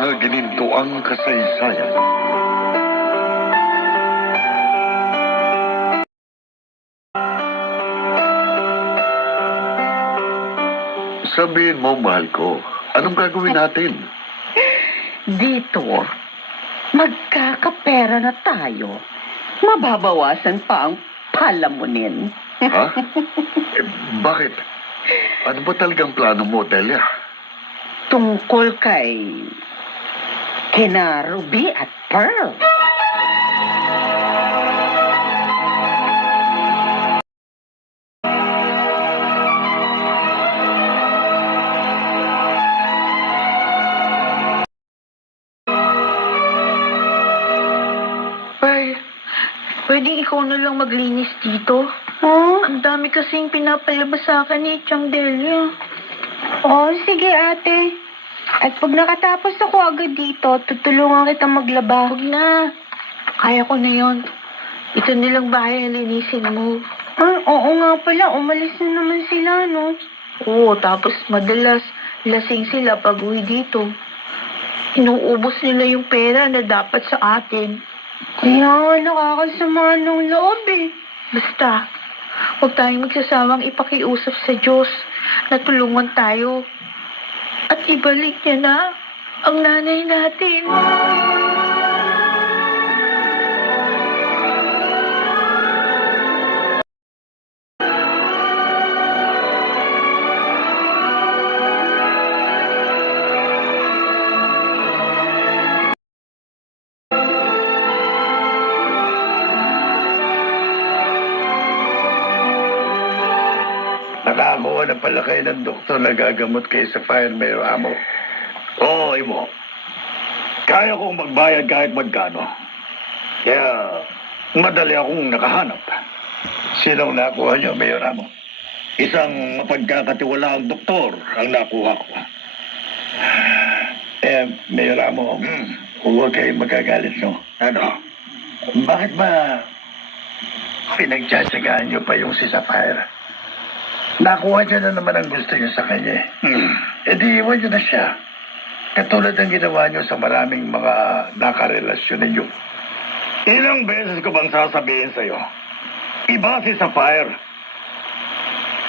mga ginintuang kasaysayan. Sabihin mo, mahal ko, anong gagawin natin? Dito, magkakapera na tayo. Mababawasan pa ang palamunin. Ha? Bakit? Ano ba talagang plano mo, Delia? Tungkol kina Ruby at Pearl. Pearl, pwedeng ikaw na lang maglinis dito? Oh, Ang dami kasing pinapalabas sa akin ni Chang Delia. oh, sige ate. At pag nakatapos ako agad dito, tutulungan kita maglaba. Huwag na. Kaya ko na yon. Ito nilang bahay ang linisin mo. Ah, oo nga pala, umalis na naman sila, no? Oo, tapos madalas lasing sila pag uwi dito. Inuubos nila yung pera na dapat sa atin. Kaya nga nakakasama ng loob eh. Basta, huwag tayong magsasawang ipakiusap sa Diyos na tulungan tayo. At ibalik niya na ang nanay natin. Nakakuha na pala kayo ng doktor na gagamot kayo sa fire, Mayor Amo. Oo, Imo. Kaya kong magbayad kahit magkano. Kaya, madali akong nakahanap. Sinong nakuha niyo, Mayor Amo? Isang mapagkakatiwalaang doktor ang nakuha ko. Mayor Amo, huwag kayong magagalit, no? Ano? Bakit ba pinagtsatsagaan niyo pa yung si Sapphire? Nakuha niya na naman ang gusto niya sa kanya. E di iwan niyo na siya. Katulad ng ginawa niyo sa maraming mga nakarelasyon ninyo. Ilang beses ko bang sasabihin sa'yo? Iba si Sapphire.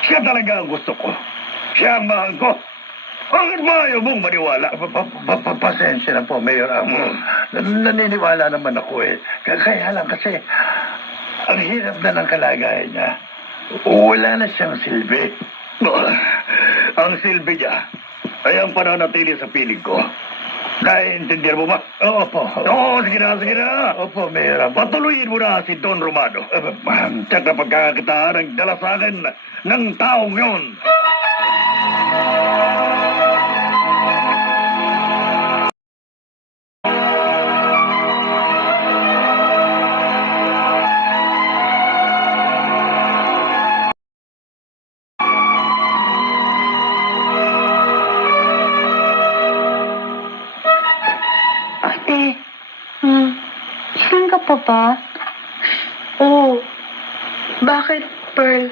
Siya talaga ang gusto ko. Siya ang mahal ko. Bakit ba ayaw mong maniwala? Pasensya na po, Mayor Amo. Naniniwala naman ako eh. Kaya lang kasi, ang hirap na ng kalagayan niya. Wala na siyang silbi. Ang silbi niya ay ang pananatili sa piling ko. Naiintindihan mo ba? Opo. Oo, sige na. Opo, Mayor. Patuloyin mo na si Don Romano. Tsaka pagkakakitaan ang dala sa akin ng taong yon. Ate, saan ka pa ba? Oo. Bakit, Pearl?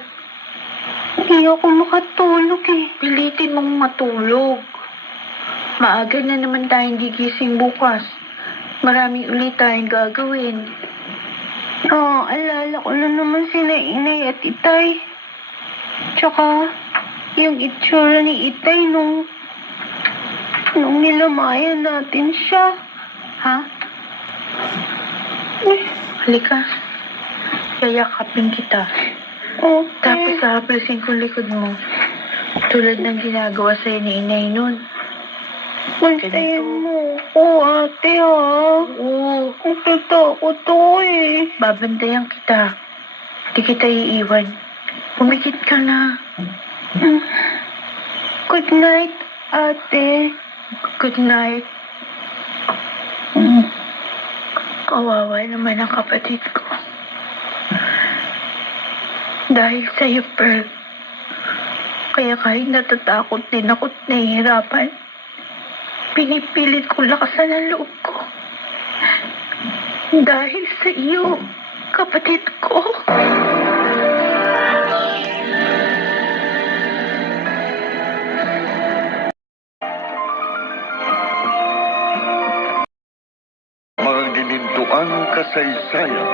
Hindi ako makatulog eh. Pilitin mong matulog. Maaga na naman tayong gigising bukas. Maraming ulit tayong gagawin. Alala ko na naman sila inay at itay. Tsaka, yung itsura ni itay nung nilamayan natin siya. Ha? Halika. Yayakapin kita. Okay. Tapos haplasin ko likod mo. Tulad ng ginagawa sa'yo ni inay nun. Bantayan mo ako, ate, ha? Oo. Ang tatakot to eh. Babantayan kita. Di kita iiwan. Pumikit ka na. Good night, ate. Good night. Kawawa naman ang kapatid ko. Dahil sa'yo, Pearl. Kaya kahit natatakot din ako't nahihirapan, pinipilit ko lakasan ang loob ko. Dahil sa iyo, kapatid ko. kasaysayan.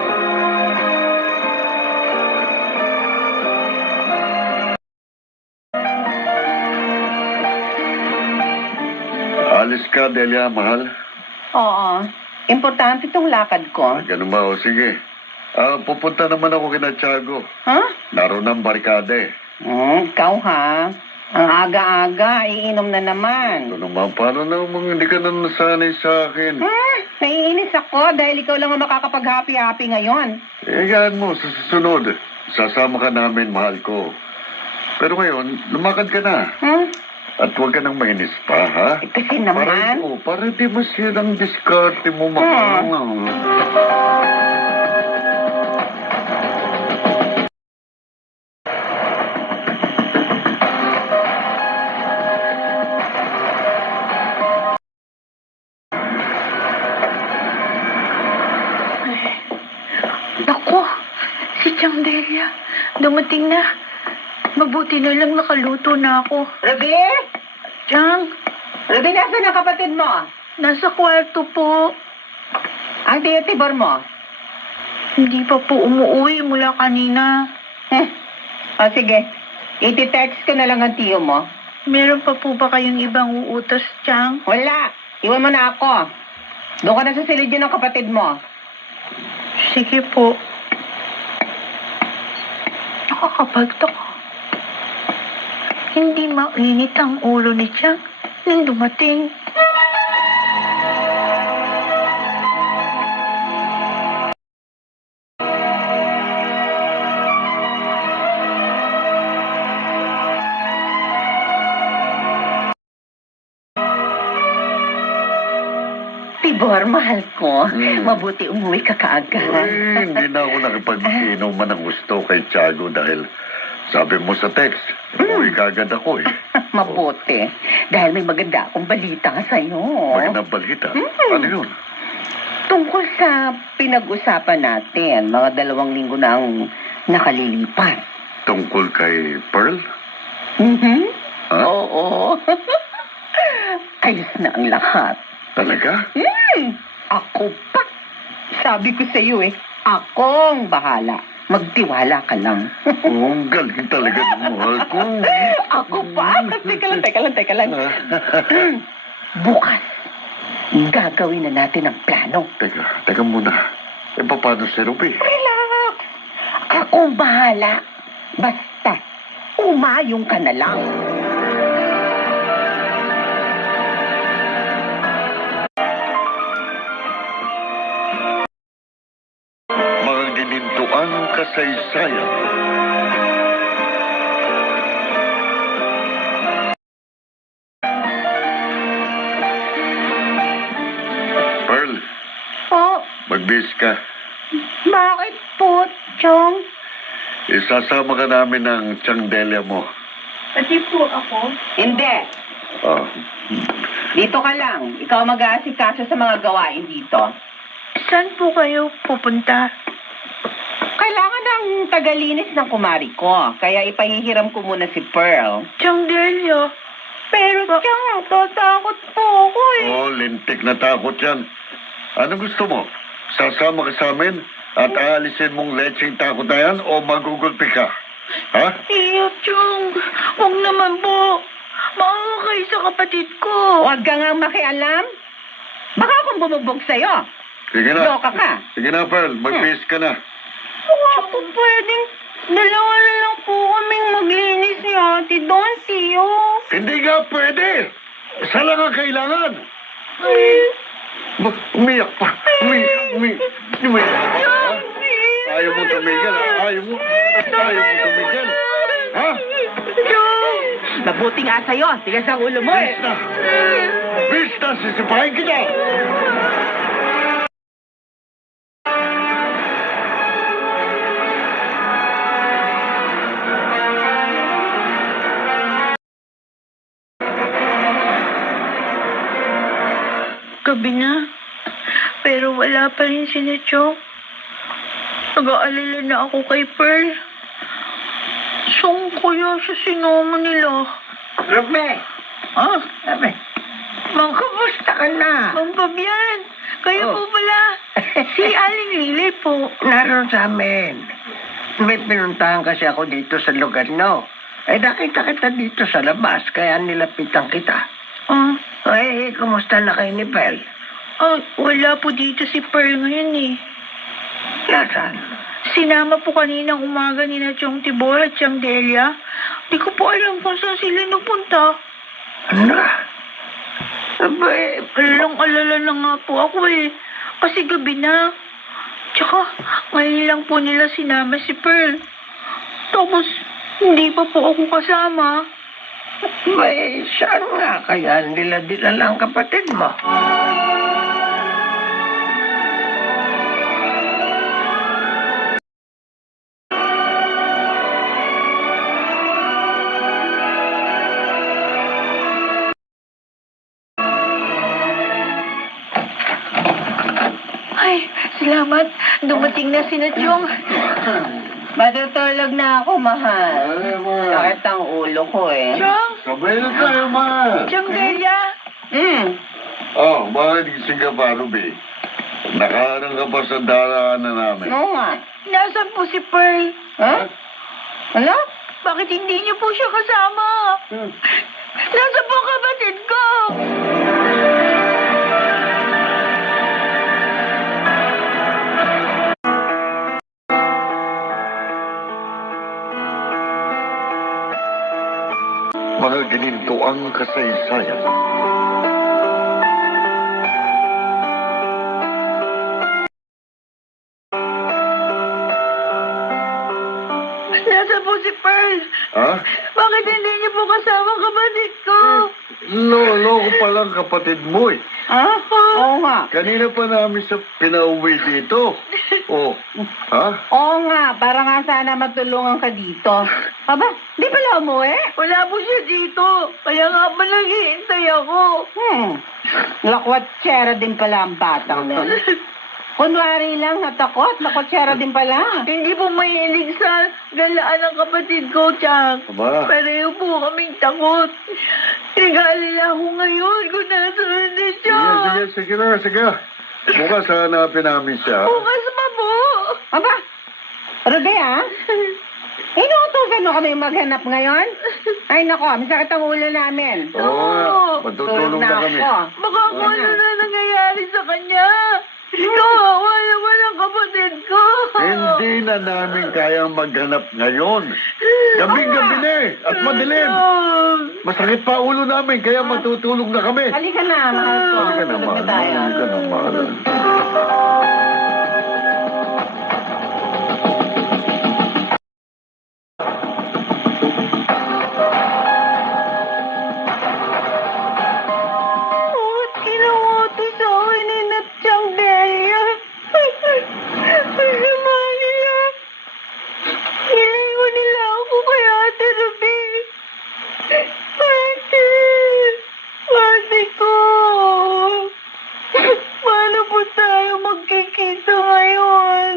Alis ka, Delia, mahal. Oo. Importante itong lakad ko. Ganun ba? O sige. Pupunta naman ako kina Tiago. Ha? Naroon ang barkada eh. Ikaw ha? Ang aga-aga, iinom na naman. Ito naman, paano naman hindi ka na nasanay sa akin? Naiinis ako dahil ikaw lang ang makakapag-happy-happy ngayon. Gaan mo, sa susunod. Sasama ka namin, mahal ko. Pero ngayon, lumakad ka na. At huwag ka nang mainis pa, ha? Kasi naman... Para di masira ang diskarte mo, mahal. Naku, si Chang Delia. Dumating na. Mabuti na lang nakaluto na ako. Ruby? Chang, Ruby, nasaan ang kapatid mo? nasa kwarto po. Ang tiyatibor mo? Hindi pa po umuwi mula kanina. O sige, iti-text ko na lang ang tiyo mo. Meron pa po ba kayong ibang uutos, Chang? Wala, iwan mo na ako. Doon ka na sa silid yun ng kapatid mo. Sige po. Nakakapagtaka. Hindi mainit ang ulo ni Chang nang dumating. Tibor, mahal ko. Mabuti umuwi ka kaagad. Hindi na ako nakipag-inuman ng gusto kay Tiago dahil sabi mo sa text, umuwi ka agad ako eh. Mabuti. Dahil may maganda akong balita sa'yo. Magandang balita. Ano yun? Tungkol sa pinag-usapan natin, mga 2 linggo na ang nakalilipas. Tungkol kay Pearl? Ha? Oo. Ayos na ang lahat. Talaga? Ako pa. Sabi ko sa iyo akong bahala. Magtiwala ka lang. Ang galing talaga ng mahal ko. Ako pa? Teka lang. Bukas, gagawin na natin ang plano. Teka muna. Paano si Ruby? Relax. Akong bahala. Basta, umayong ka na lang. Mga ginintuang kasaysayan. Pearl, Po, magbihis ka. bakit po, Chong? Isasama ka namin ng Tiangdelia mo. Pati po ako? Hindi. Ah, Dito ka lang. Ikaw mag-aasikaso sa mga gawain dito. Saan po kayo pupunta? Kailangan ng tagalinis ng kumari ko. Kaya ipahihiram ko muna si Pearl. Chang Delia. Pero, Chong, tatakot po ako eh. oh, lintik na takot yan. Ano gusto mo? Sasama ka sa amin at aalisin mong lecheng takot na yan o magugulpi ka? Ha? Iyo, Chang. Huwag naman po. Maawa kayo sa kapatid ko. Huwag ka nga makialam. Baka akong bumugbog sa'yo. Sige na. Loka ka. Sige na, Pearl. Magbihis ka na. Wala po pwedeng dalawa na lang po kaming maglinis ni Ate Don, Tiyo. Hindi nga pwede. Isa lang ang kailangan. Umiyak pa. Umiyak pa. Ha? Ayaw mo tumigil. Ayaw mo tumigil. Ha? Mabuti nga sa'yo. Tigas ang ulo mo Bis na, sisipahin kita. Gabi na. Pero wala pa rin si Chong. Nag-aalala na ako kay Pearl. Saan kaya siya sinama nila? Ruby! Ah? Ruby! Kumusta ka na? Mang Fabian, kayo Oh. po pala. Si Aling Lili po. Naroon sa amin. May pinuntahan kasi ako dito sa lugar, no? Nakita kita dito sa labas, kaya nilapitan kita. Ah, Kumusta na kayo ni Belle? wala po dito si Pearl ngayon eh. Nasaan? Sinama po kaninang umaga ni na Chong Tibor at Chang Delia. Di ko po alam kung saan sila napunta. Ano? Abay, Alala na nga po ako eh. Kasi gabi na. Tsaka, ngayon lang po nila sinama si Pearl. Tapos, hindi pa po ako kasama. saan nga kaya nila dinala ang kapatid mo? Ay, salamat. Dumating na si na Chong. Matutulog na ako, mahal. Ay, ma. Sakit ang ulo ko eh. Chong! Sabay na tayo, ma. Chang Delia! Oh, bakit gising ka pa, Ruby? Nakaharang ka pa sa daraanan namin. Oo nga. Nasaan po si Pearl? Ha? Ano? Bakit hindi niyo po siya kasama? Nasaan po ang kapatid ko? Mga gininto ang kasaysayan. Nasaan po si Pearl? Ha? Bakit hindi niyo po kasama ang kapatid ko? Loko pa lang kapatid mo eh. Ha? Oo nga. Kanina pa namin sa pinauwi dito. Oh, ha? Oo nga. Para nga sana matulungan ka dito. Aba, di pala umuwi? Wala po siya dito. Kaya nga ba naghihintay ako? Lakwatsera din pala ang batang nun. Kunwari lang, natakot. Lakwatsera din pala. Hindi po mahilig sa galaan ng kapatid ko, Chang. Aba. Pareho po kaming takot. Nag-aalala ko ngayon kung nasaan na siya. Sige. Bukas hanapin namin siya. Bukas pa po. Aba, Ruby inuutosan mo kami maghanap ngayon? Ay nako, masakit ang ulo namin. Oo nga, matutulong na kami. Baka kung ano na nangyayari sa kanya. Kawawa naman ang kapatid ko. Hindi na namin kayang maghanap ngayon. Gabing-gabi na eh, at madilim. Masakit pa ulo namin, kaya matutulog na kami. Halika na, mahal ko. Halika na, Tulog mahal. na tayo. Halika na, mahal. Bakit ginawa to sa akin ni Natsyang Delia? Ang sama nila. Nilayo nila ako kay Ate Ruby. Ate ko. Paano po tayo magkikita ngayon?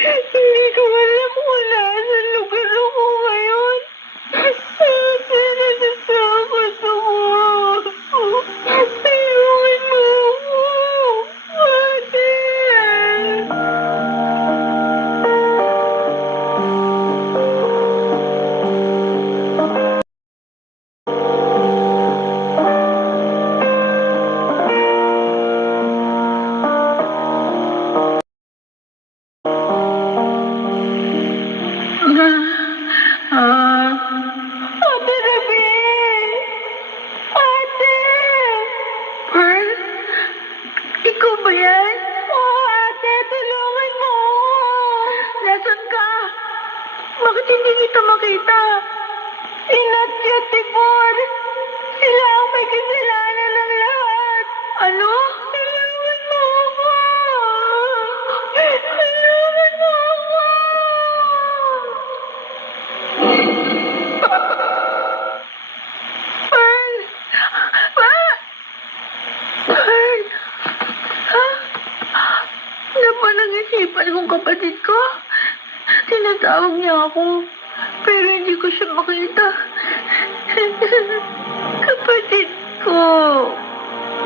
Hindi ko alam kung nasa lugar ako ngayon. Ate, natatakot ako. Tulungan mo ako. Ate. Ate Ruby! Ate! Pearl? Ikaw ba yan? Oo, ate. Tulungan mo. Nasaan ka? Bakit hindi kita makita? Inatya, Tibor. Sila ang may kasalanan ng lahat. Ano? Tulungan mo ako. Tulungan mo ako. Pearl! Pearl! Ha? Napanag-isipan kong kapatid ko. Tinatawag niya ako. Pero hindi ko siya makita. Kapatid ko.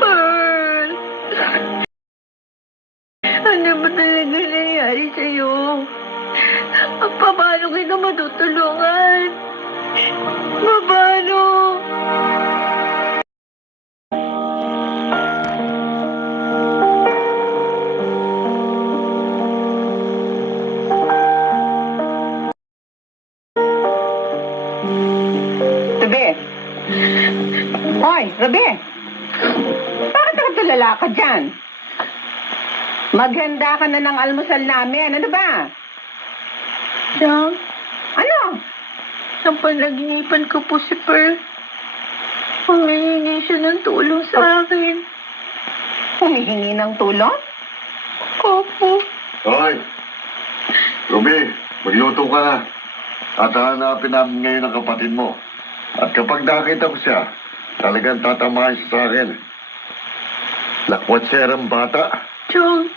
Pearl. Ano ba talaga nangyari sa'yo? Paano kita matutulungan? Paano? Rabe! Hoy, Rabe! Bakit nakatulala ka dyan? Maghanda ka na ng almusal namin. Ano ba? Dang, Ano? ang panaginipan ko po si Pearl. Humihingi siya ng tulong sa akin. Humihingi ng tulong? Opo. Hoy! Ruby, magluto ka na. At hanapin namin ngayon ang kapatid mo. At kapag nakita ko siya, talagang tatamahan siya sa akin. Lakwat siya ng bata. Chong,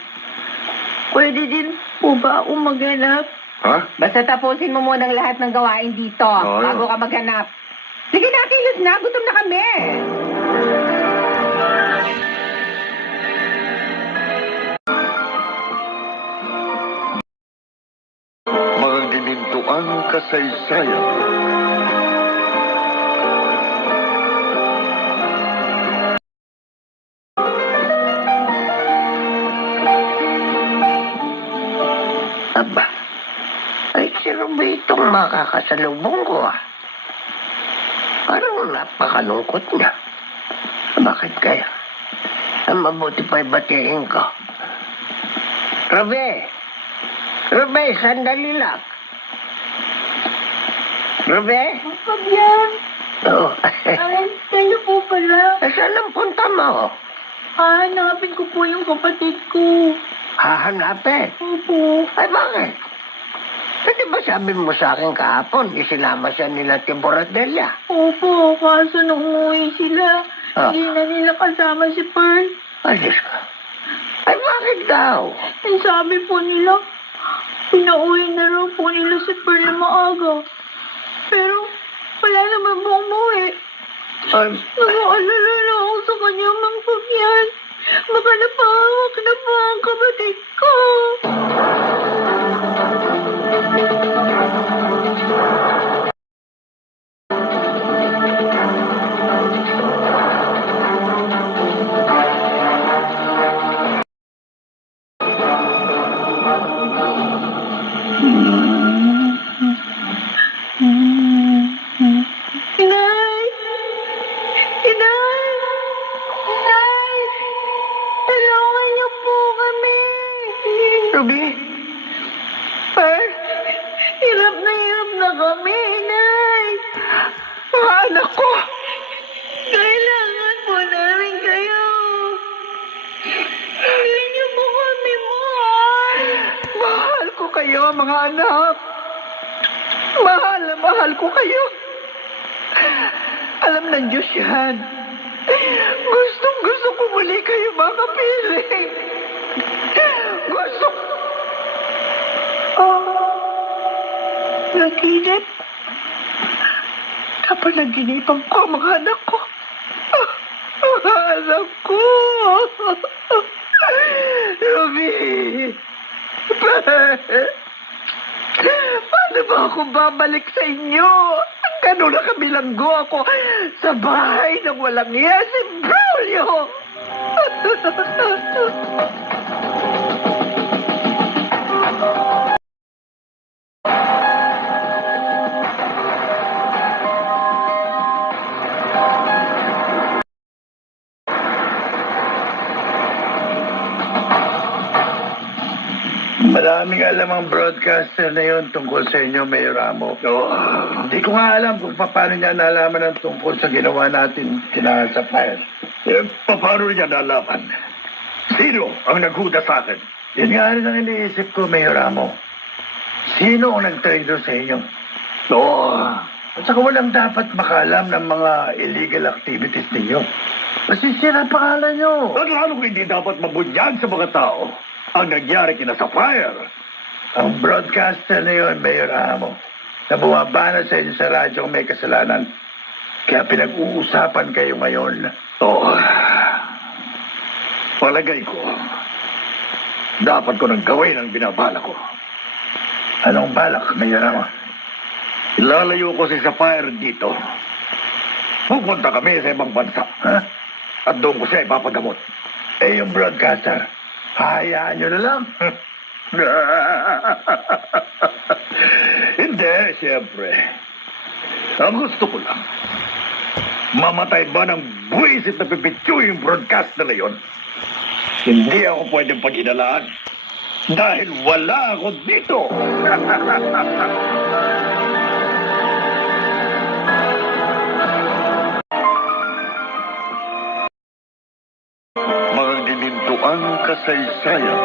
pwede din po ba ako maghanap? Ha? Basta tapusin mo muna ang lahat ng gawain dito Oo. bago ka maghanap. Sige na, kilos na. Gutom na kami. Mga ginintuang kasaysayan. Aba, ay sino ba itong makakasalubong ko Parang napakalungkot niya. Bakit kaya? Ang mabuti pa'y batiin ko. Rabe! Rabe, sandali lang. Rabe? Fabian, Oo. kayo po pala. Saan ang punta mo? Hahanapin ko po yung kapatid ko. Hahanapin. Opo. Ay, bakit? Pwede ba sabi mo sa akin kahapon, isinama siya nila Tiboradelia? Opo, kaso nung umuwi sila, Ah. hindi na nila kasama si Pearl. Ay, Diyos ko. Ay, bakit daw? Ang sabi po nila, pinauwi na raw po nila si Pearl na maaga. Pero, wala naman po umuwi. Ay, Nag-aalala na ako sa kanya, Mang Fabian. Baka napahawak na po ang kapatid ko. Inay! Inay! Inay! Tulungan niyo po kami! Ruby? Pearl, hirap na kami, Inay! Mga anak ko! Kailangan po namin kayo! Hindi niyo po kami mahal! Mahal ko kayo, mga anak. Mahal na mahal ko kayo. Alam ng Diyos yan. Gusto ko muli kayo makapiling. Gusto ko... Naginip? Dapat naginipan ko ang mga anak ko. Mga anak ko. Ruby. Paano ba ako babalik sa inyo? Gano'n na kabilanggo ako sa bahay ng walang iya si Braulio. Maraming alam ang broadcaster na yon tungkol sa inyo, Mayor Ramo. Hindi ko nga alam kung paano niya nalaman ang tungkol sa ginawa natin kina sa fire. Paano niya nalaman? Sino ang naghuda sa akin? Yun nga rin ang iniisip ko, Mayor Ramo. Sino ang nag-traitor sa inyo? At saka walang dapat makalam ng mga illegal activities ninyo. Masisira ang pangalan nyo. At lalo hindi dapat mabunyag sa mga tao ang nangyari kina sa fire. Ang broadcaster na yun, Mayor Ramo, na bumabana sa inyo sa radyo kung may kasalanan. Kaya pinag-uusapan kayo ngayon. Oo. Palagay ko, dapat ko nang gawin ang binabala ko. Anong balak, Mayor Rama? Ilalayo ko si Sapphire dito. Pupunta kami sa ibang bansa. Ha? At doon ko siya ipapagamot. Eh, yung broadcaster, hayaan nyo na lang. Hindi, siyempre. Ang gusto ko lang, mamatay ba ng buwisit na pipityo yung broadcast na yun? Hindi ako pwedeng pag-inalaan dahil wala ako dito. Mga ginintuang kasaysayan.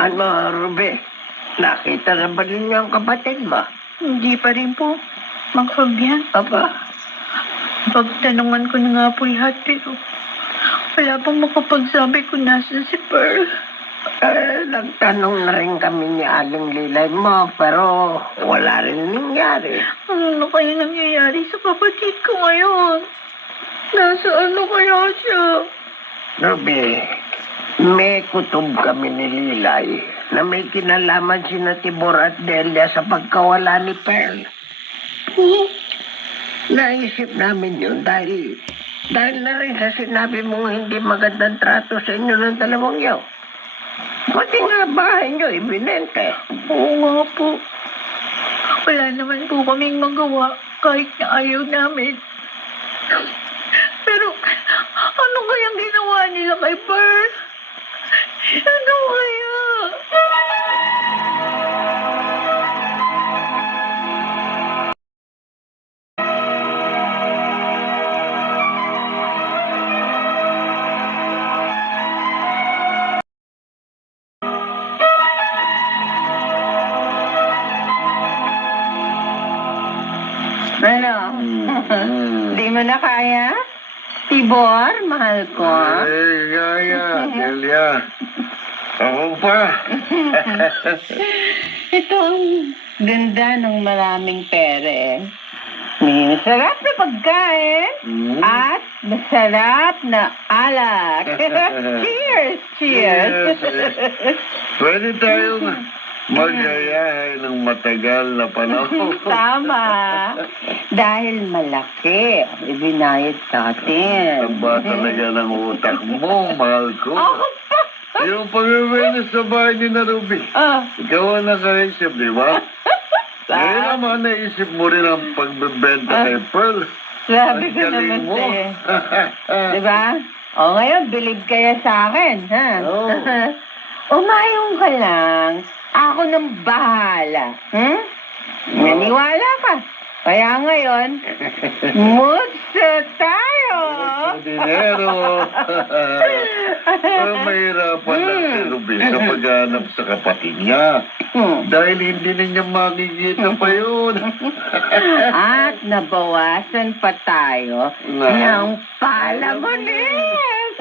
Ano, Ruby? Nakita na ba ninyo ang kapatid mo? Hindi pa rin po, Mang Fabian. Aba, Pagtanungan ko na nga po lahat, pero wala pang makapagsabi kung nasan si Pearl. nagtanong na rin kami ni Aling Lilay mo, pero wala rin nangyari. Ano kaya nangyayari sa kapatid ko ngayon? Nasaan na kaya siya? Ruby, may kutob kami ni Lilay na may kinalaman sina Tibor at Delia sa pagkawala ni Pearl. Naisip namin yun dahil na rin sa sinabi mong hindi magandang trato sa inyo ng dalawang yaw. Pati nga bahay nyo, ibinente. Oo nga po. Wala naman po kaming magawa kahit na ayaw namin. Pero ano kayang ginawa nila kay Pearl? Ano kaya? Ano? Di mo na kaya? Tibor, mahal ko. Gaya, Delia. Ako pa. Ito ang ganda ng maraming pere. May masarap na pagkain at masarap na alak. Cheers! Cheers! Pwede tayong magayahay ng matagal na panahon. Tama. Dahil malaki ang ibinayad sa atin. Ang ba talaga ng utak mo, mahal ko? Ako pa! Yung pag-awareness sa bahay ni na Ruby. Ikaw ang nakaisip, di ba? Ngayon naman, naisip mo rin ang pagbebenta kay Pearl. Sabi Ang ko galing naman mo. sa'yo. Diba? O ngayon, believe kaya sa akin, ha? Oo. Umayong ka lang. Ako nang bahala. Naniwala ka. Kaya ngayon, mutsa tayo. Dinero. Mahirapan lang si Ruby sa paghanap sa kapatid niya. Dahil hindi na niya makikita pa yun. At nabawasan pa tayo ng palamunin.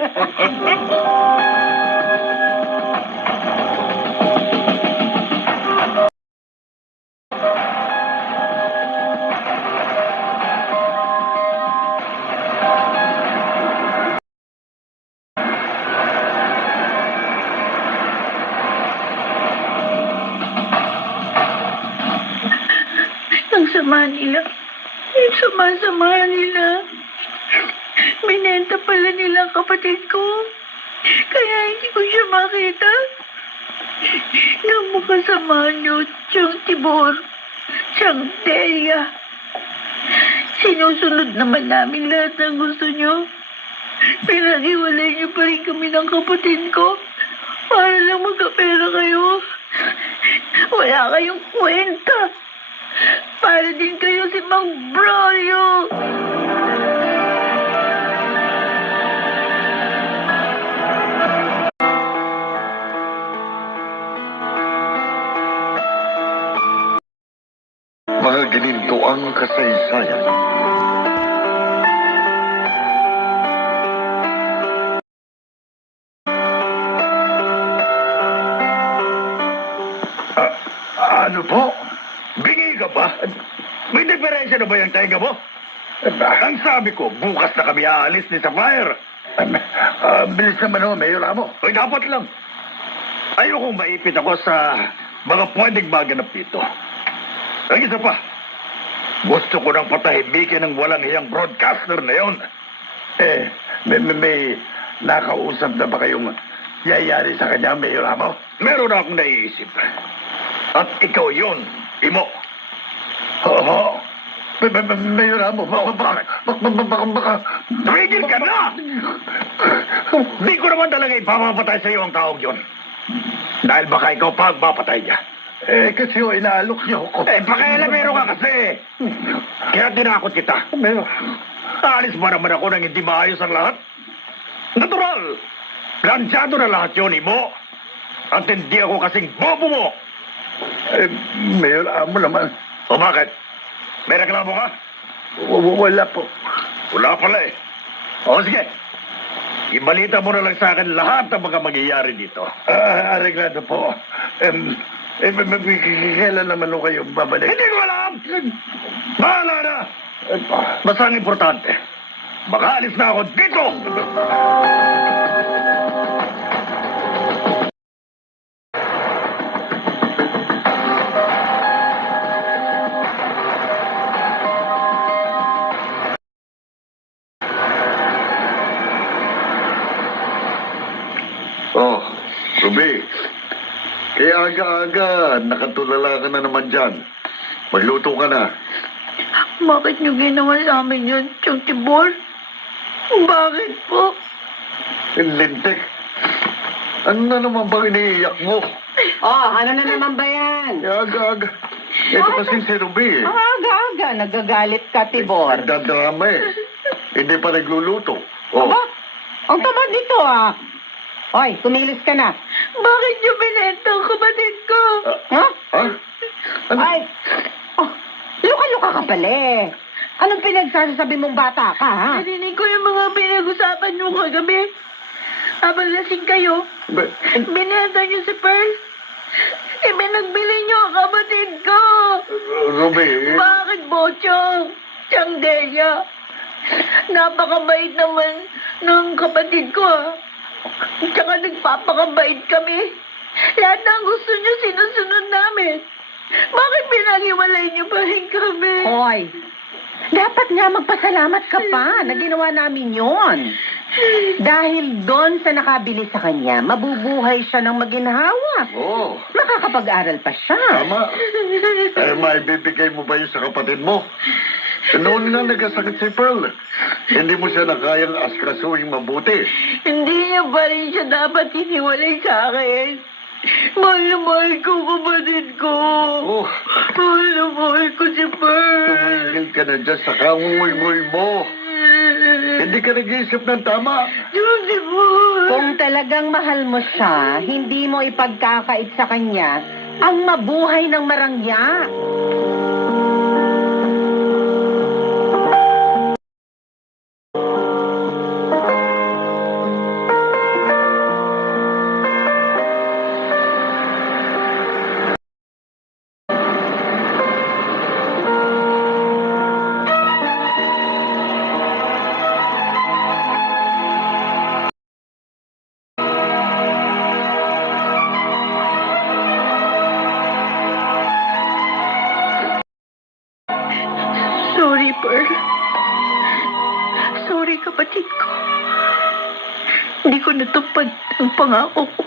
Ang sama nila. Ang sama-sama nila. Binenta pala nila ang kapatid ko. Kaya hindi ko siya makita. Nang makasama niyo, siyang Tibor, siyang Delia. Sinusunod naman namin lahat ng gusto niyo. Pinag-iwalay niyo pa rin kami ng kapatid ko para lang magkapera kayo. Wala kayong kwenta. Para din kayo si Mang Broyo. Mga ginintuang kasaysayan. Ano po? Bingi ka ba? May diferensya na ba yung tainga mo? Ang sabi ko, bukas na kami aalis ni Sapphire. Bilis naman ho, Mayor Amo. Ay, dapat lang. Ayokong maipit ako sa mga pwedeng maganap dito. Ang isa pa, gusto ko nang patahimikin ng walang hiyang broadcaster na yon. May nakausap na ba kayong yayari sa kanya, Mayor Amo? Meron akong naiisip. At ikaw yun, Imo. Oo. Mayor Amo, baka... Tumigil ka na! Di ko naman talaga ipapapatay sa iyo ang taong yun. Dahil baka ikaw pa ang mapatay niya. Kasi ho, inaalok niyo ako. Pakialamero ka kasi. Kaya tinakot kita. Mayor. Alis ba naman ako nang hindi maayos ang lahat? Natural. Plansyado na lahat yun, Imo. At hindi ako kasing bobo mo. Mayor Amo naman. O bakit? May reklamo ka? Wala po. Wala pala eh. O sige. Ibalita mo na lang sa akin lahat ng mga mangyayari dito. Areglado po. Kailan naman ho kayo babalik? Hindi ko alam! Bahala na! Basta ang importante, makaalis na ako dito! Oh, Ruby. Kaya aga-aga, nakatulala ka na naman dyan. Magluto ka na. Bakit niyo ginawa sa amin yun, Chong Tibor? Bakit po? Lintik. Ano na naman ba iniiyak mo? Oh, ano na naman ba yan? Kaya aga-aga. Ito kasi si Ruby. Aga-aga, nagagalit ka, Tibor. Nagdadrama eh. Hindi pa nagluluto. Oh. Aba, ang tamad nito ah. Hoy, kumilis ka na. Bakit niyo binenta ang kapatid ko? Ha? Ha? Ano? Ay, oh, luka-luka ka pala eh. Anong pinagsasabi mong bata ka, ha? Narinig ko yung mga pinag-usapan niyo kagabi. Habang lasing kayo, Ba- binenta niyo si Pearl. Ibinagbili niyo ang kapatid ko. Ruby. Bakit, Bochong? Tiyanggeya. Napakabait naman ng kapatid ko, ha? Tsaka nagpapakabait kami. Lahat ng gusto niyo sinusunod namin. Bakit pinag-iwalay niyo pa rin kami? Hoy, dapat nga magpasalamat ka pa na ginawa namin yon. Dahil doon sa nakabili sa kanya, mabubuhay siya ng maginhawa. Oh, Makakapag-aral pa siya. tama. Maibibigay mo ba yun sa kapatid mo? Noon nga nagkasakit si Pearl. Hindi mo siya nakayang askrasuing mabuti. Hindi niya pa rin siya dapat hiniwalay sa akin. Mahal na mahal ko kapatid ko. Oh, Mahal na mahal ko si Pearl. tumigil ka na dyan sa kangungul mo. Hindi ka nag-iisip ng tama. Diyos mo. Kung talagang mahal mo siya, hindi mo ipagkakait sa kanya ang mabuhay ng marangya. Sorry, Pearl. Sorry, kapatid ko. Hindi ko natupad ang pangako ko.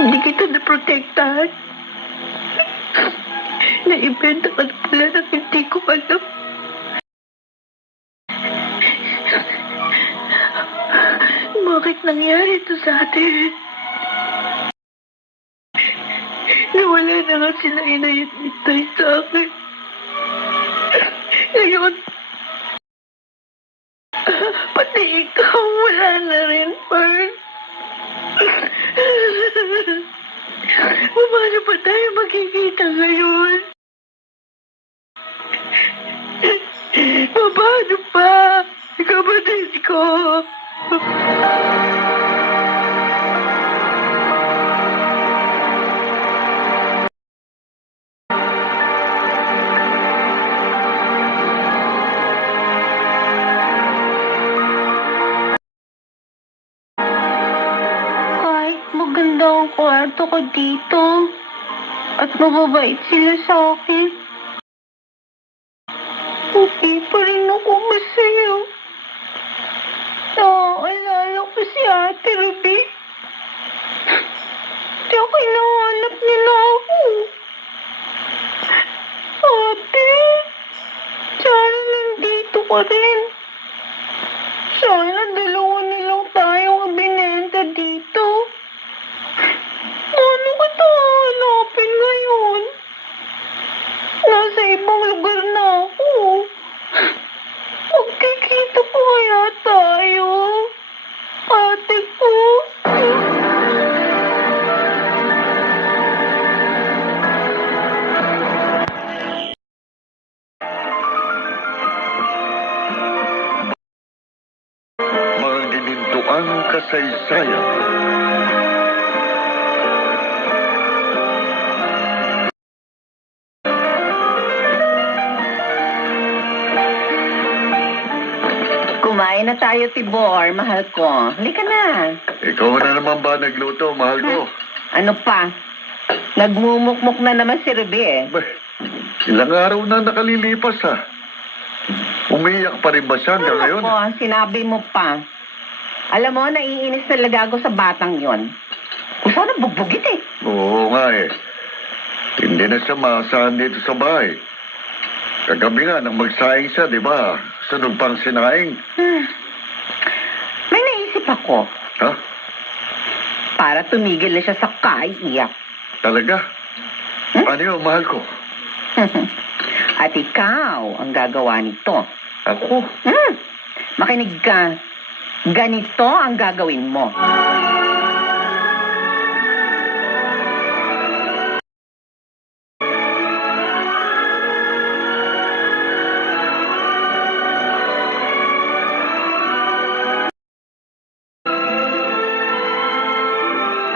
Hindi kita naprotektahan. Naibenta ka na pala na hindi ko alam. Bakit nangyari ito sa atin? Nawala na nga sila inay at itay sa akin. Ngayon, pati ikaw wala na rin, Pearl. Paano pa tayo magkikita ngayon? Paano pa? Kapatid ko. empleyado ko dito. At mababait sila sa akin. Hindi pa rin ako masaya. Naaalala ko si Ate Ruby. Kaya kinahanap nila ako. Ate, sana nandito ka rin. Sana dalawa nilang tayong binenta dito. Ano ka ito hanapin ngayon? Nasa ibang lugar na ako. Magkikita ko kaya tayo. Ate ko. Mga ginintuang kasaysayan. Kumain na tayo, Tibor, mahal ko. Halika na. Ikaw na naman ba nagluto, mahal ko? Ano pa? Nagmumukmuk na naman si Ruby eh. Bah, ilang araw na nakalilipas ha. Umiyak pa rin ba siya hanggang ngayon? Ako, sinabi mo pa. Alam mo, naiinis talaga ako sa batang yon. Kung saan bugbugit eh. Oo nga eh. Hindi na siya maasahan dito sa bahay. Kagabi nga, nang magsaing siya, di ba? Sunog pang sinaing. May naisip ako. Ha? Para tumigil na siya sa kaiiyak. Talaga? Ano yun, mahal ko? At ikaw ang gagawa nito. Ako? Makinig ka. Ganito ang gagawin mo.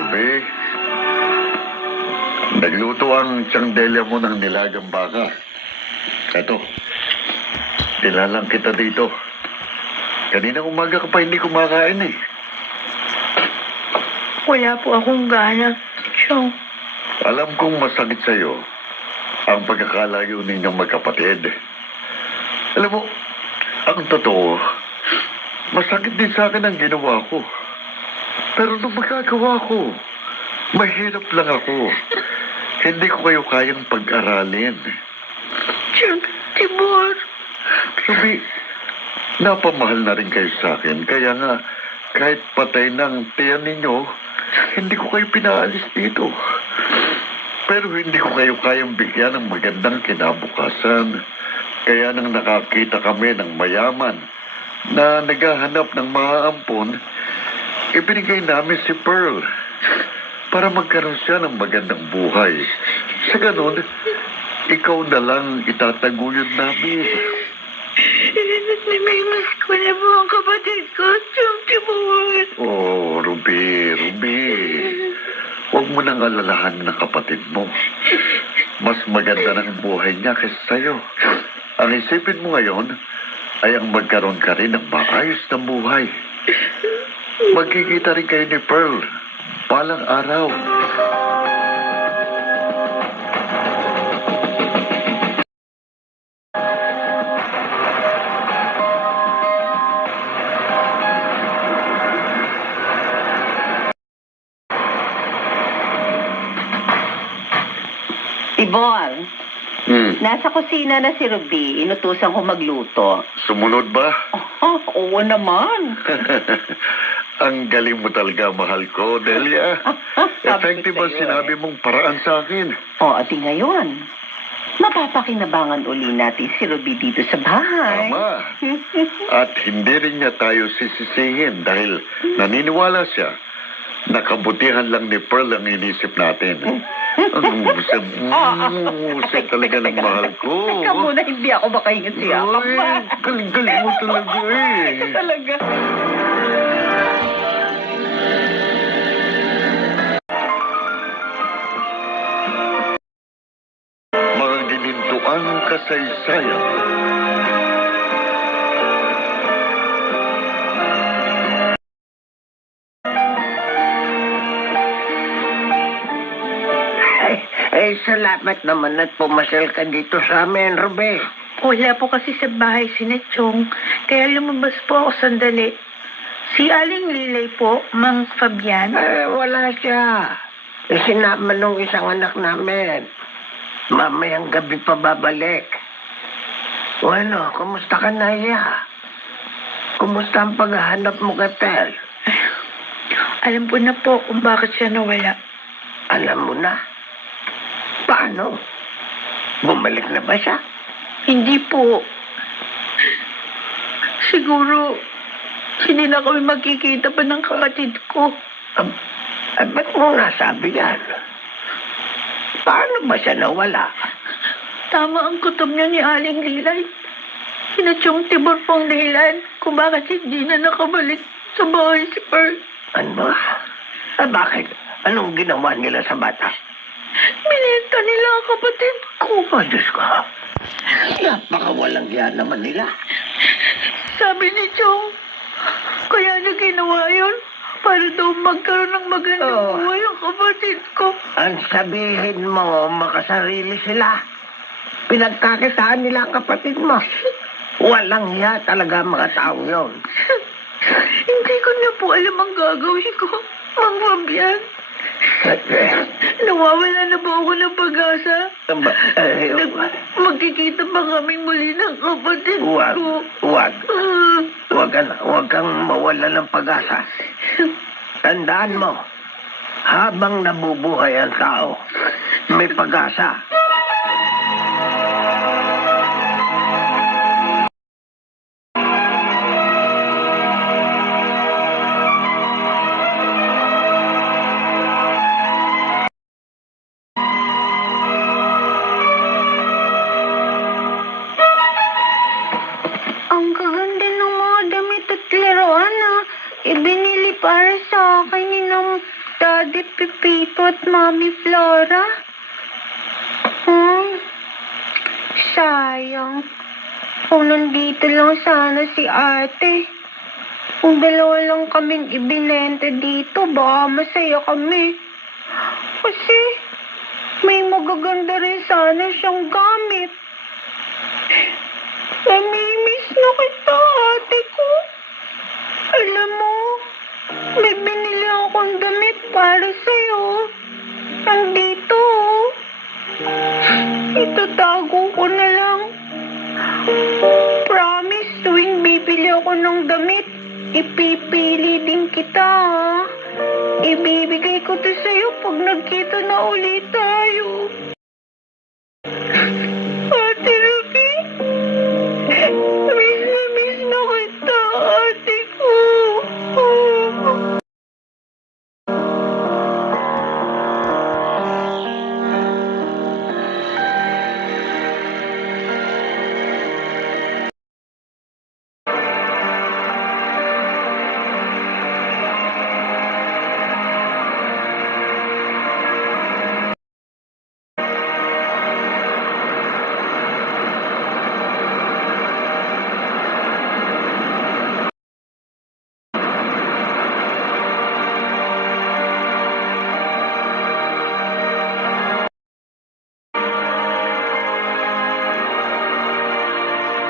Ruby, nagluto ang tiyangdelya mo ng nilagang baka. Eto, nilalang kita dito. Kanina umaga ka pa hindi kumakain eh. Wala po akong gana. Siyang. Alam kong masakit sa'yo ang pagkakalayo ninyong magkapatid. Alam mo, ang totoo, masakit din sa akin ang ginawa ko. Pero nung magagawa ko, mahirap lang ako. Hindi ko kayo kayang pag-aralin. Siyang, Tibor. Ruby, napamahal na rin kayo sa akin. Kaya nga, kahit patay ng tiyan ninyo, hindi ko kayo pinaalis dito. Pero hindi ko kayo kayang bigyan ng magandang kinabukasan. Kaya nang nakakita kami ng mayaman na naghahanap ng mga ampon, ibinigay namin si Pearl para magkaroon siya ng magandang buhay. Sa ganun, ikaw na lang itataguyod namin. Namimiss ko na po ang kapatid ko, Siyang Tibor. Oh, Ruby. Huwag mo nang alalahan ng kapatid mo. Mas maganda ng buhay niya kaysa sa'yo. Ang isipin mo ngayon ay ang magkaroon ka rin ng maayos na buhay. Magkikita rin kayo ni Pearl balang araw. Tibor, nasa kusina na si Ruby. Inutusan ko magluto. Sumunod ba? Oh, oo naman. Ang galing mo talaga, mahal ko, Delia. Effective ang sinabi mong paraan sa akin. O, ati ngayon. Mapapakinabangan uli natin si Ruby dito sa bahay. Tama. At hindi rin niya tayo sisisihin dahil naniniwala siya na kabutihan lang ni Pearl ang inisip natin. Ang musip talaga ng mahal ko. Teka muna, hindi ako makahingat siya. Ay, galing-galing mo talaga eh. Talaga. Mga ginintuang kasaysayan. Ay, salamat naman at pumasal ka dito sa amin, Ruby. Wala po kasi sa bahay si Chong, kaya lumabas po ako sandali. Si Aling Lilay po, Mang Fabian. Wala siya. Isinama nung isang anak namin. Mamayang gabi pa babalik. O ano, kumusta ka na, iya? Kumusta ang paghahanap mo kay Tel? Alam ko na po kung bakit siya nawala. Alam mo na. Paano? Bumalik na ba siya? Hindi po. Siguro, hindi na kami magkikita pa ng kapatid ko. Ba't mo nasabi yan? Paano ba siya nawala? Tama ang kutob niya ni Aling Lilay. Sinatsyong tibor pong dahilan kung bakit hindi na nakabalik sa bahay si Pearl. Ano? Bakit? Anong ginawa nila sa bata? Binenta nila ang kapatid ko. Oh, Diyos ko. Napakawalang yan naman nila. Sabi ni Chong, kaya niya ginawa yun para daw magkaroon ng magandang Oh. buhay ang kapatid ko. Ang sabihin mo, makasarili sila. Pinagkakitaan nila ang kapatid mo. Walang hiya talaga ang mga tao yun. Hindi ko na po alam ang gagawin ko, Mang Fabian. Nawawala na ba ako ng pag-asa? Magkikita ba kaming muli ng kapatid Huwag, ko? huwag. Huwag kang mawala ng pag-asa. Tandaan mo, habang nabubuhay ang tao, may pag-asa. Ang gaganda ng mga damit at laruan na ibinili para sa akin ni ng Daddy Pipito at Mami Flora. Sayang. Kung nandito lang sana si ate. Kung dalawa lang kaming ibinenta dito, baka masaya kami. Kasi may magaganda rin sana siyang gamit. Namimiss na kita, ate ko. Alam mo, may binili akong damit para sa'yo. Nandito, oh. Itatago ko na lang. Promise, tuwing bibili ako ng damit, ipipili din kita, ha? Ibibigay ko to sa'yo pag nagkita na ulit tayo. Ate Ruby, miss na kita, ate ko.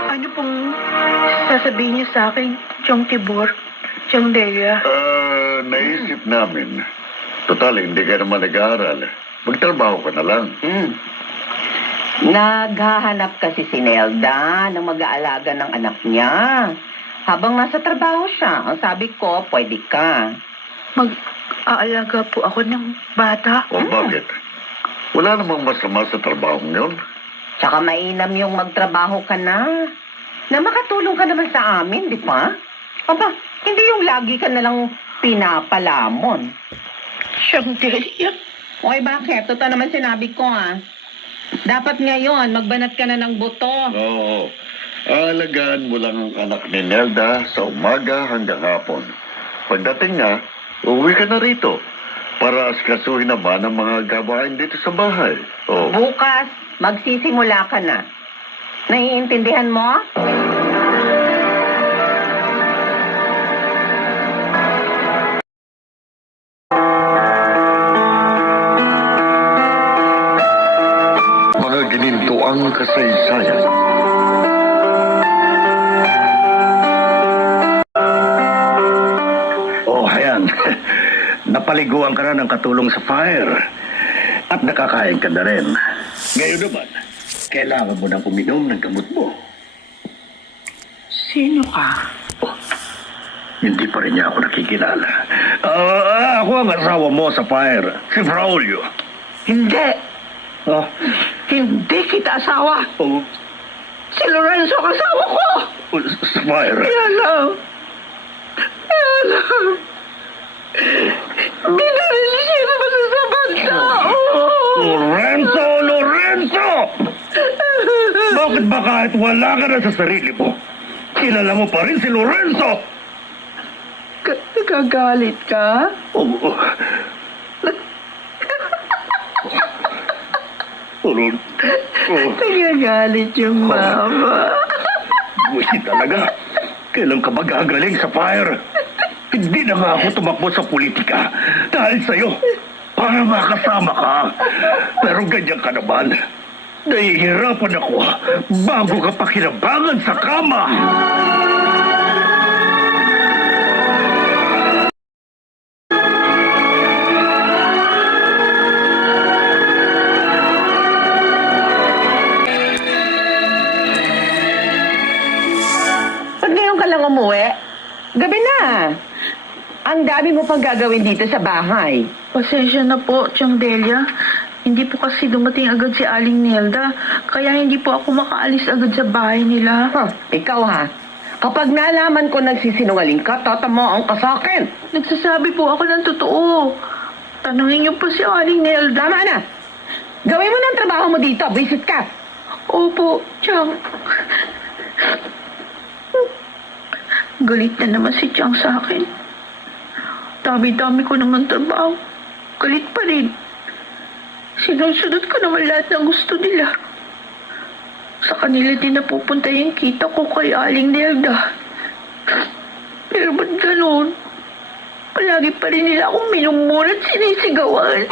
Ano pong sasabihin niyo sa akin, Chong Tibor, Chong Dea? Naisip namin. Total, hindi ka naman nag-aaral. Magtrabaho ka na lang. Naghahanap kasi si Nelda ng mag-aalaga ng anak niya. Habang nasa trabaho siya, ang sabi ko, pwede ka. Mag-aalaga po ako ng bata. O bakit? Wala namang masama sa trabaho ngayon. Tsaka mainam yung magtrabaho ka na. Na makatulong ka naman sa amin, di ba? Aba, hindi yung lagi ka nalang pinapalamon. Siyang Delia. Oy, bakit? Totoo naman sinabi ko, ah. Dapat ngayon, magbanat ka na ng buto. Oo. Aalagaan mo lang ang anak ni Nelda sa umaga hanggang hapon. Pagdating nga, uwi ka na rito para askasuhin naman ang mga gawain dito sa bahay. Oh. Bukas, magsisimula ka na. Naiintindihan mo? kakaibang kasaysayan. Oh, ayan. Napaliguan ka na ng katulong sa fire. At nakakain ka na rin. Ngayon naman, kailangan mo nang uminom ng gamot mo. Sino ka? Hindi pa rin niya ako nakikilala. Ako ang asawa mo sa fire, si Braulio. Hindi. Oh, Hindi kita asawa. oh, Si Lorenzo ang asawa ko. sa fire. Alam. Binaril siya ng masasamang tao. Lorenzo! Lorenzo! Bakit ba kahit wala ka na sa sarili mo, kilala mo pa rin si Lorenzo? Nagagalit ka? Oh, oh. Nagagalit yung mama. Busi talaga. Kailan ka magagaling sa fire? Hindi na nga ako tumakbo sa politika dahil sa'yo. Para makasama ka. Pero ganyan ka naman. Nahihirapan ako bago ka pakinabangan sa kama. Pag ngayon ka lang umuwi, gabi na. Ang dami mo pang gagawin dito sa bahay. Pasensya na po, Tiang Delia. Hindi po kasi dumating agad si Aling Nelda, kaya hindi po ako makaalis agad sa bahay nila. Ikaw ha, kapag nalaman ko nagsisinungaling ka, tatamaan ka sa akin. Nagsasabi po ako ng totoo. Tanungin niyo po si Aling Nelda. Tama na. Gawin mo na ang trabaho mo dito. Visit ka. Opo, Tiang. Galit na naman si Tiang sa akin. Dami-dami ko naman trabaho. Galit pa rin. Sinusunod ko naman lahat ng gusto nila. Sa kanila din napupunta yung kita ko kay Aling Nelda. Pero ba't ganun? Palagi pa rin nila akong minumulat sinisigawan.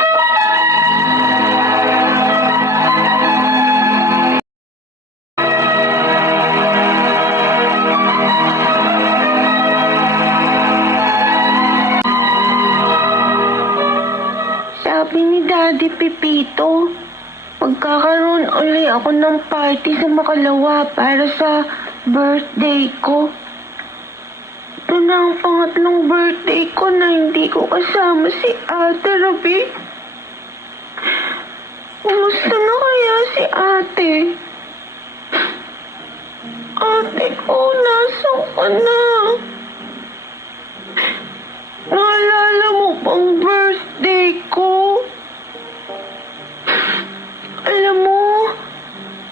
Sabi ni Daddy Pepito, magkakaroon uli ako ng party sa Makalawa para sa birthday ko. Ito na ang pangatlong birthday ko na hindi ko kasama si Ate Rabi. Kumusta na kaya si Ate? Ate ko, nasaan ka na? Naalala mo bang birthday ko? Alam mo,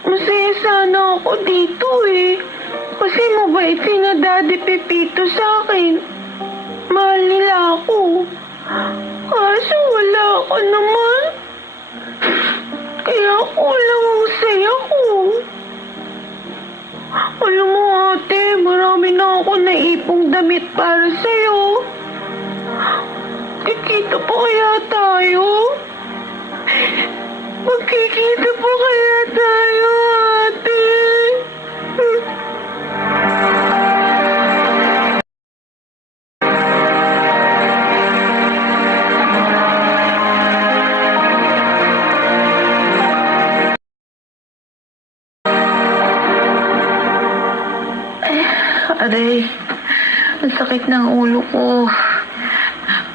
masaya sana ako dito eh. Kasi mabait si na Daddy Pepito sa akin. Mahal nila ako. Kaso wala ka naman. Kaya kulang ang saya ko. Alam mo ate, marami na ako naipong damit para sa'yo. Kikita pa kaya tayo? Magkikita pa kaya tayo, ate? Aray, ang sakit ng ulo ko.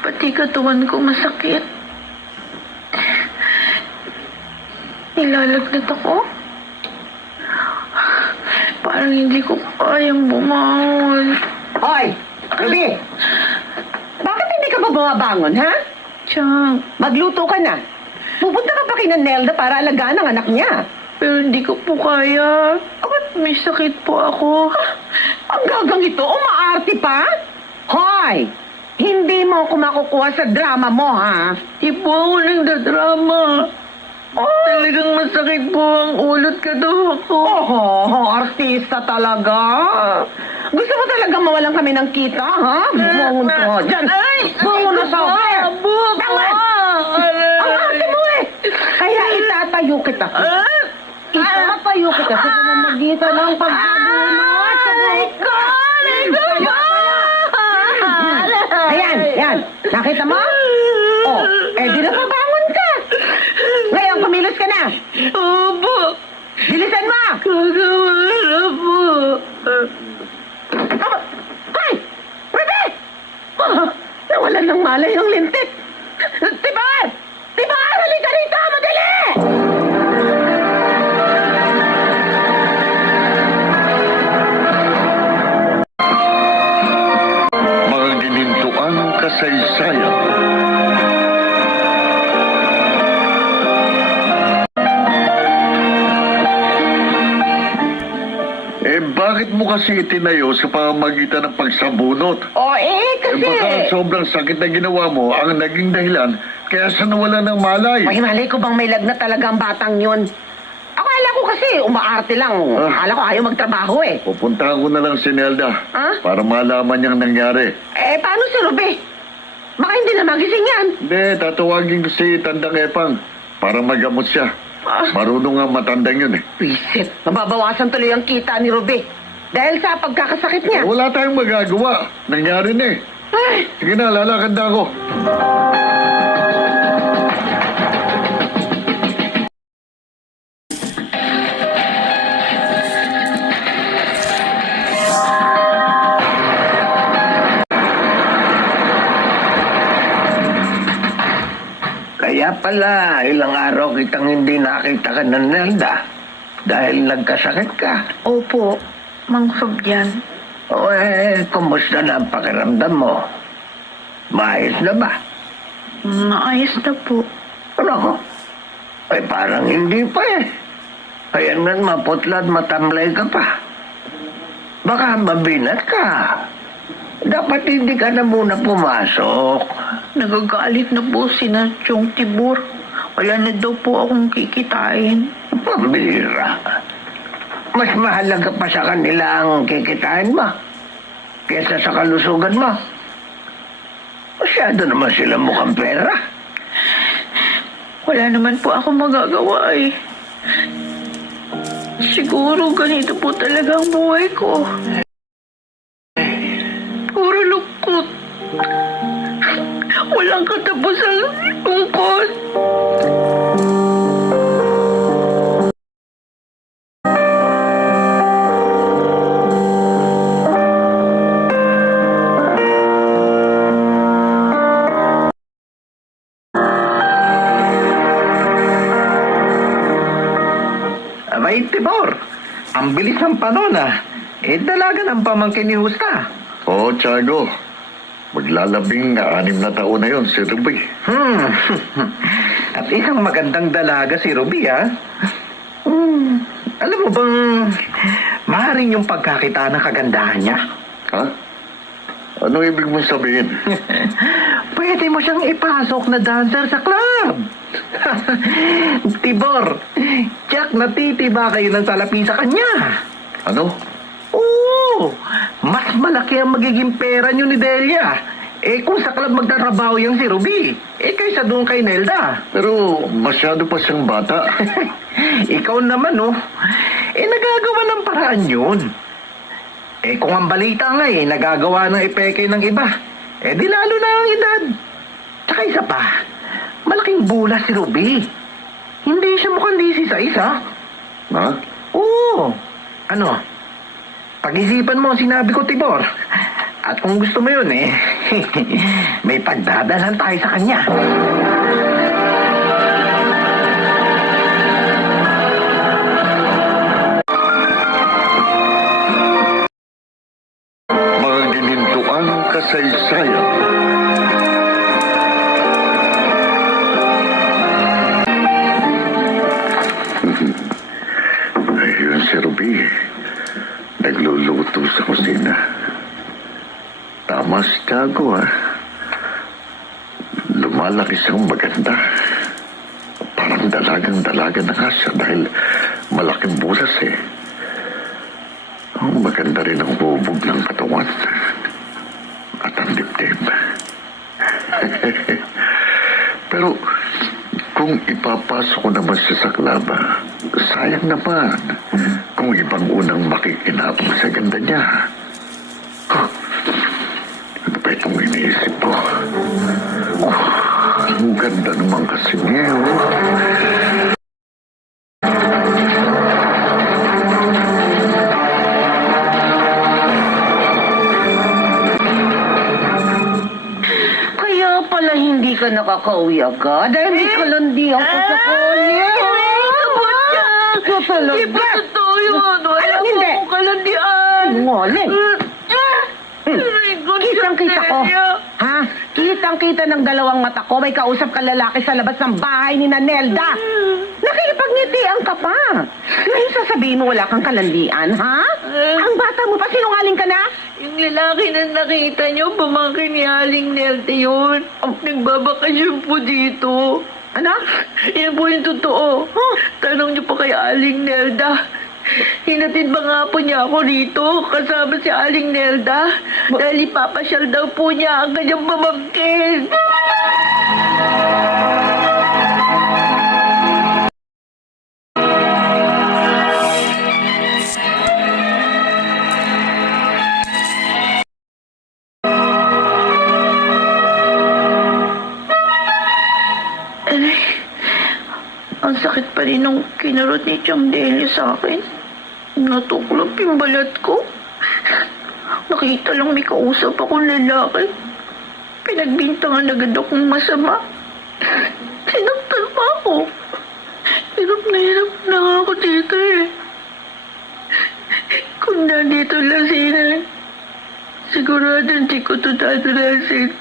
Pati katawan ko masakit. Nilalagnat ako. Parang hindi ko kayang bumangon. Hoy, Ruby! Bakit hindi ka ba bumabangon, ha? Tiyang, Magluto ka na. Pupunta ka pa kay Nelda para alagaan ang anak niya. pero hindi ko po kaya. May sakit po ako. Ang gagang ito, umaarte pa? Hoy! Hindi mo ako makukuha sa drama mo, ha? Di po ako nagdadrama. Talagang masakit po ang ulot kadawa ko. Artista talaga. Gusto mo talaga mawalan kami ng kita, ha? Bumangon ka. Diyan. Bumangon na sa akin. Tangan! Ang arte mo eh. Kaya itatayo kita. Itatayo kita sa pamamagitan ng pagbubunot sa buhok ko. Yan. Nakita mo? Oh, di na pabangon ka. Ngayon, kumilos ka na. Opo. Bilisan mo! Gagawa na po. Ay! Rebe! Oh, nawalan ng malay ang lintik. Tibar! Tibar! Halika rito! Madali! Mga ginintuang kasaysayan. Bakit mo kasi itinayo sa pamamagitan ng pagsabunot? Kasi... Baka sobrang sakit na ginawa mo ang naging dahilan kaya sa nawala ng malay. Ay, malay ko bang may lagnat talaga ang batang yun? Akala ko kasi umaarte lang. Akala ko ayaw magtrabaho eh. Pupuntahan ko na lang si Nelda para malaman niyang nangyari. Paano si Ruby? Baka hindi na magising yan. Hindi, tatawagin ko si Tandang Epang para magamot siya. Marunong nga matandang yun eh. Wisit, mababawasan tuloy ang kita ni Ruby. Dahil sa pagkakasakit niya. Wala tayong magagawa. Nangyari na eh. Ay, Sige na, lalakad na ako. Kaya pala, ilang araw kitang hindi nakita ka ng Nelda dahil nagkasakit ka. Opo, Mang Fabian. Kumusta na ang pakiramdam mo? Maayos na ba? Maayos na po. Ano? Parang hindi pa eh. Kaya nga maputla at matamlay ka pa. Baka mabinat ka. Dapat hindi ka na muna pumasok. Nagagalit na po si Chong Tibor. Wala na daw po akong kikitain. Pambira. Mas mahalaga pa sa kanila ang kikitain mo kesa sa kalusugan mo. Masyado naman sila mukhang pera. Wala naman po ako magagawa eh. Siguro ganito po talaga ang buhay ko. Puro lungkot. Walang katapusang lungkot. Abay, Tibor, ang bilis ng panahon dalaga ng pamangkin ni Justa. Oo, Tiago. Maglalabing 6 na taon na yon si Ruby. At isang magandang dalaga si Ruby, Alam mo bang maaaring yung pagkakita ng kagandahan niya? Ha? Ano ibig mong sabihin? Pwede mo siyang ipasok na dancer sa club. Tibor, Jack, natitiba kayo ng salapi sa kanya. Ano? Oo, mas malaki ang magiging pera niyo ni Delia. Kung sa club magtatrabaho yung si Ruby, kaysa doon kay Nelda. Pero masyado pa siyang bata. Ikaw naman, nagagawa ng paraan yun. Kung ang balita nga nagagawa ng ipeke ng iba, di lalo na ang edad. Tsaka isa pa, malaking bulas si Ruby. Hindi siya mukhang 16, Ha? Oo. Ano? Pag-isipan mo ang sinabi ko, Tibor. At kung gusto mo yun, may pagdadalhan tayo sa kanya. Mga ginintuang kasaysayan. Ayun si Ruby. Nagluluto sa kusina. Tama si Tiago, Lumalaki siyang maganda. Parang dalagang-dalaga na nga siya dahil malaking bulas Maganda rin ang bubog ng katawan. At ang dibdib. Pero kung ipapasok ko naman siya sa klaba, sayang naman kung ibang unang makikinabang sa ganda niya. Huh, ano ba itong iniisip ko? Ang ganda naman kasi niya. Kaya pala hindi ka nakakauwi agad dahil may kalandian ko sa kanya. Hindi ba totoo yun? Wala Anong po hindi? akong kalandian. Ngoling. Kitang-kita ko. Ha? Kitang-kita ng dalawang mata ko. May kausap ka lalaki sa labas ng bahay ni Nanelda. Nakikipagngitian ka pa. Ngayon sasabihin mo wala kang kalandian, ha? Ang bata mo pa, sinungaling ka na? Yung lalaki na nakita niyo, pamangkin ni Aling Nelde yun. Nagbabakasyon po dito. Ano? Yan po yung totoo. Tanong niyo pa kay Aling Nelda. Hinatid ba nga po niya ako rito kasama si Aling Nelda? Dahil ipapasyal daw po niya ang kanyang pamangkin. Ang sakit pa rin nung kinarot ni Chang Delia sa akin. Natuklop yung balat ko. Nakita lang may kausap akong lalaki. Pinagbintangan agad akong masama. Sinaktan pa ako. Hirap na nga ako dito eh. Kung nandito lang sila, sigurado hindi ko ito dadalasin.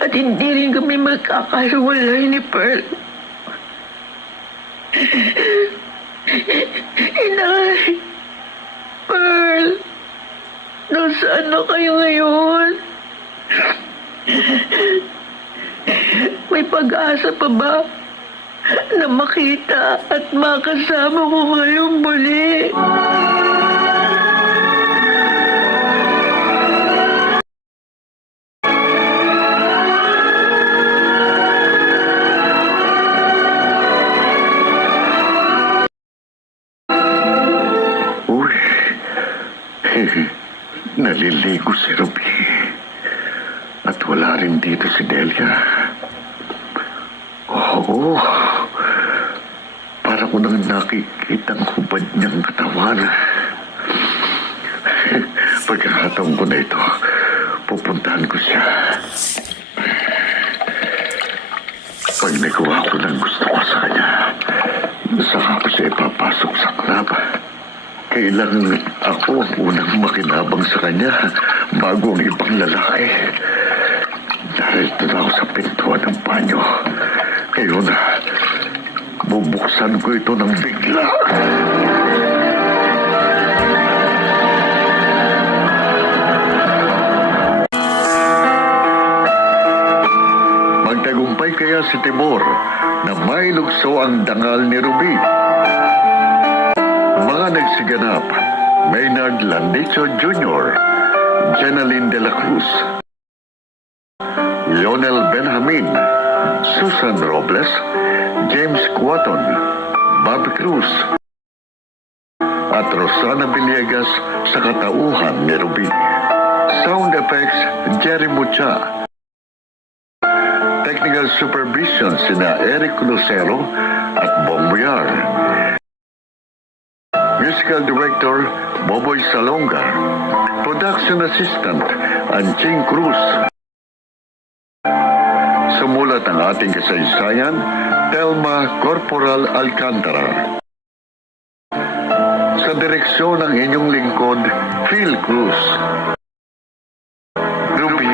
At hindi rin kami magkakahiwalay ni Pearl. Inay, Pearl, nasaan na kayo ngayon? May pag-asa pa ba na makita at makasama ko kayong muli? Naliligo si Ruby. At wala rin dito si Delia. Oo. Para ko nang nakikita ang hubad niyang katawan. Pagkakataon ko na ito, pupuntahan ko siya. Pag nagawa ko ng gusto ko sa kanya, saka ko siya ipapasok sa club. Kailangan ako ang unang makinabang sa kanya bago ang ibang lalaki. Narito na ako sa pintuan ng banyo. Ngayon, bubuksan ko ito ng bigla. Magtagumpay kaya si Timur na may lukso ang dangal ni Ruby. Mga nagsiganap, Maynard Landicho Jr., Jenaline de la Cruz, Lionel Benjamin, Susan Robles, James Quaton, Bob Cruz, at Rosana Villegas sa katauhan ni Ruby. Sound effects, Jerry Mucha. Technical supervision sina Eric Lucero at Bong Muyar. Musical Director, Boboy Salonga. Production Assistant, Anching Cruz. Sumulat ang ating kasaysayan, Telma Corporal Alcantara. Sa direksyon ng inyong lingkod, Phil Cruz. Ruby,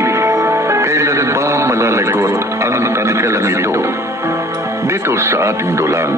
kailan ba malalagot ang tanikalang ito? Dito sa ating dulang.